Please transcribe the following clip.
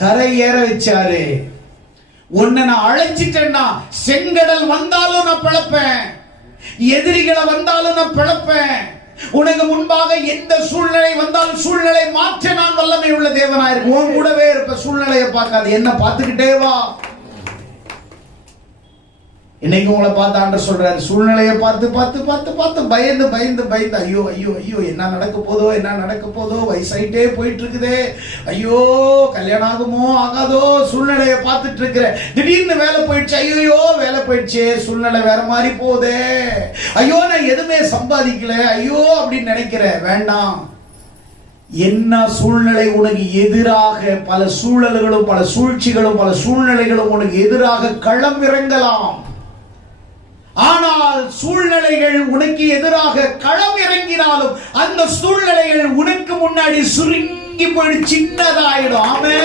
கரை ஏற வச்சாரு. உன்னை நான் அழைச்சிட்டேன்னா செங்கடல் வந்தாலும் நான் பிழைப்பேன், எதிரிகளை வந்தாலும் நான் பிழைப்பேன். உனக்கு முன்பாக எந்த சூழ்நிலை வந்தாலும் சூழ்நிலை மாற்ற நான் வல்லமை உள்ள தேவனாயிருக்கும். உன் கூடவே இருப்ப, சூழ்நிலையை பார்க்காது, என்ன பார்த்துக்கிட்டே வா. இன்னைக்கு உங்களை பார்த்து ஆண்டவர் சொல்றாரு, சூழ்நிலையை பார்த்து பார்த்து பார்த்து பார்த்து பயந்து பயந்து பயந்து ஐயோ ஐயோ ஐயோ என்ன நடக்க போதோ, என்ன நடக்க போதோ, வயசாயிட்டே போயிட்டு இருக்குதே, ஐயோ கல்யாணம் ஆகுமோ ஆகாதோ, சூழ்நிலையை பார்த்துட்டு இருக்கிற. திடீர்னு வேலை போயிடுச்சு, ஐயோ வேலை போயிடுச்சு, சூழ்நிலை வேற மாதிரி போதே, ஐயோ நான் எதுவுமே சம்பாதிக்கல, ஐயோ அப்படின்னு நினைக்கிற. வேண்டாம். என்ன சூழ்நிலை உனக்கு எதிராக, பல சூழல்களும் பல சூழ்ச்சிகளும் பல சூழ்நிலைகளும் உனக்கு எதிராக களம் இறங்கலாம். ஆனால் சூழ்நிலைகள் உனக்கு எதிராக களம் இறங்கினாலும் அந்த சூழ்நிலைகள் உனக்கு முன்னாடி சுருங்கி போய் சின்னதாயிடும். ஆமென்.